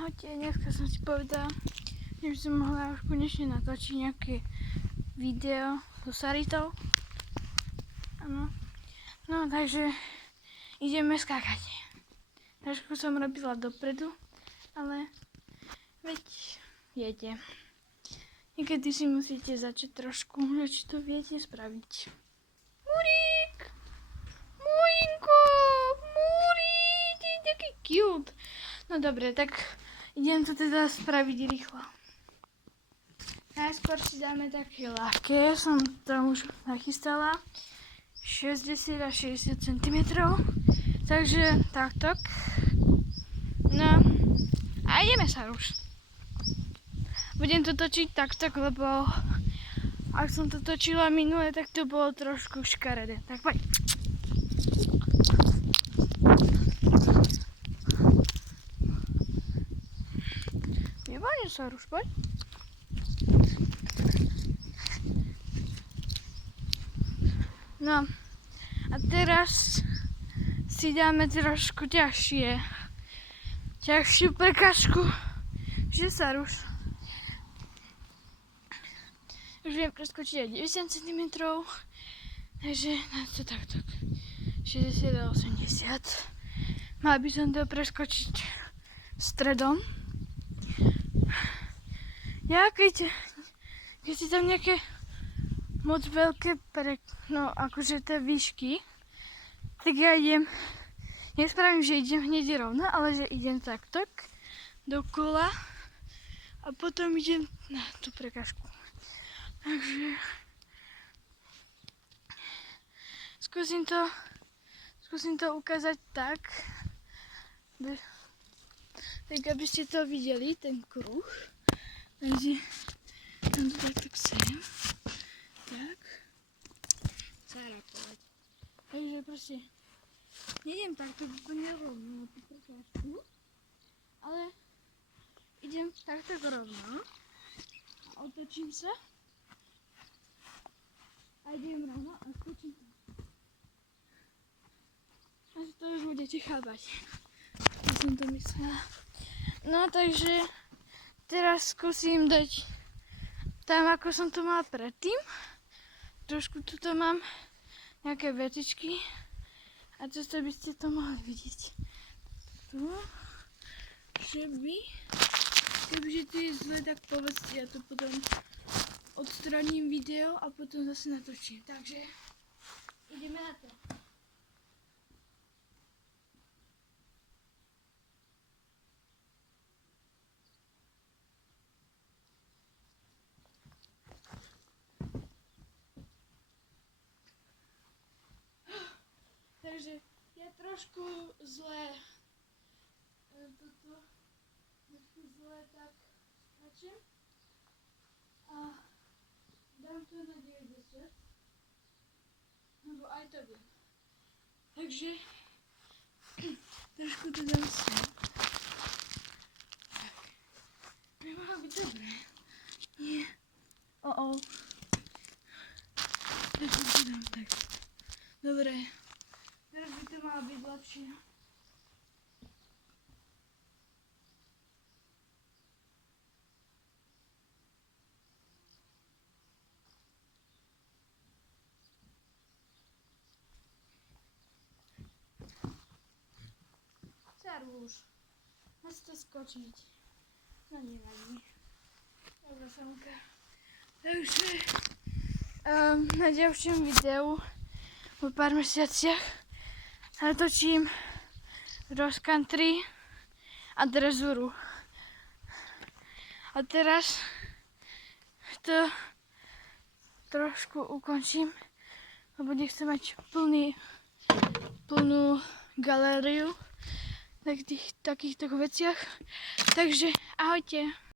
Ahojte, dneska som si povedala, že by som mohla už konečne natočiť nejaké video so Saritou. Áno. No, takže ideme skákať. Trošku som robila dopredu, ale veď viete. Niekedy si musíte začať trošku, že či to viete spraviť. Murík! Mujinko! Murík! Ty taký cute. No dobre, tak idem to teda spraviť rýchlo. Najskôr si dáme také ľahké, som tam už nachystala 60 až 60 cm. Takže takto. No a ideme sa už. Budem to točiť takto, lebo ak som to točila minule, tak to bolo trošku škaredé. Tak poď. Výborne sa už, poď. No a teraz si dáme trošku ťažšiu prekažku, že sa ruš. Už viem preskočiť aj 90 cm, takže na to takto 60 a 80. Mal by som to preskočiť stredom. Ja keď si tam nejaké moc veľké akože tie výšky, tak ja nespravím, že idem hneď rovno, ale že idem takto dokola a potom idem na tú prekažku. Takže skúsim to ukázať tak, aby ste to videli, ten kruh. Takže tam to takto sem. Tak. Carakovať. Takže proste nejdem takto úplne rovno na tú prekážku, ale idem takto rovno a otočím sa a idem rovno a skočím tam. Asi to už budete chápať, čo som to myslela. No takže teraz skúsim dať tam, ako som to mala predtým. Trošku tuto mám nejaké vetičky a cesto by ste to mohli vidieť. Tu, kebyže to je zle, tak povedzte, ja to potom odstraním video a potom zase natočím. Takže ideme na to. Takže ja trošku zle tak skáčem a dám to na 90, nebo aj to viem. Takže trošku to dám sem. Tak. Nemá byť dobré. Nie. Trošku to dám tak. Dobre. Teraz by to malo byť lepšie. Už. Musí to skočiť. No nevadí. Dobrá samka. Takže na ďalšom videu po pár mesiaciach natočím cross country a drezuru. A teraz to trošku ukončím, lebo nechcem mať plnú galériu takýchto veciach. Takže ahojte.